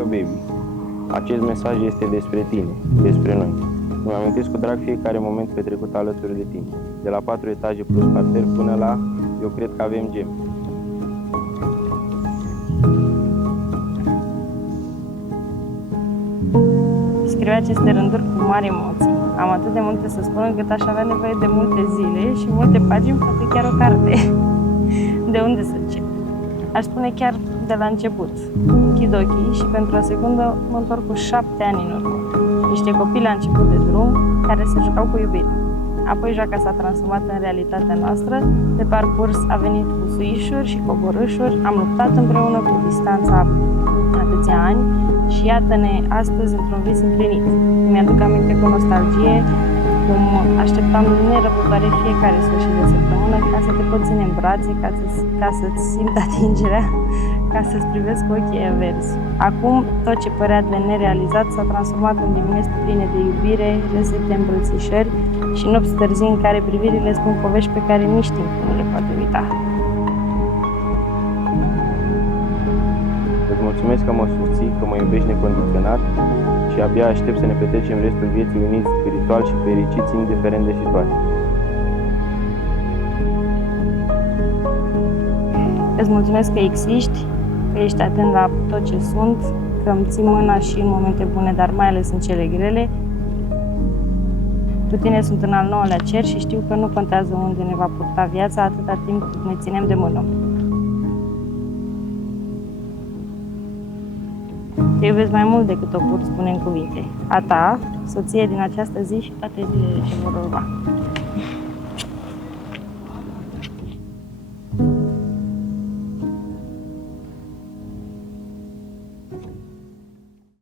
Dragă baby, acest mesaj este despre tine, despre noi. Îmi amintesc cu drag fiecare moment petrecut alături de tine. De la 4 etaje plus parter până la eu cred că avem gem. Scriu aceste rânduri cu mari emoții. Am atât de multe să spun încât aș avea nevoie de multe zile și multe pagini, poate chiar o carte. De unde să încep? Aș spune chiar de la început. Închid ochii și pentru o secundă mă întorc cu 7 ani în urmă. Niște copii la început de drum care se jucau cu iubire. Apoi joaca s-a transformat în realitatea noastră. Pe parcurs a venit cu suișuri și coborâșuri. Am luptat împreună cu distanța atâția ani și iată-ne astăzi într-un vis împlinit. Mi-aduc aminte cu nostalgie cum așteptam nerăbdătoare fiecare sfârșit de săptămână ca să te pot ține în brațe, ca să-ți simt atingerea, ca să-ți privesc cu ochii verzi. Acum, tot ce părea de nerealizat s-a transformat în dimineți pline de iubire, resete îmbrățișări și nopți târzii în care privirile spun povești pe care nici timpul nu le poate uita. Îți mulțumesc că mă susții, că mă iubești necondiționat și abia aștept să ne petrecem restul vieții uniți spiritual și fericiți, indiferent de situație. Îți mulțumesc că existi, că ești atent la tot ce sunt, că îmi ții mâna și în momente bune, dar mai ales în cele grele. Cu tine sunt în al 9-lea cer și știu că nu contează unde ne va purta viața atâta timp cât ne ținem de mână. Te iubesc mai mult decât o pot spune în cuvinte. A ta, soție din această zi și toate zilele ce vor urma.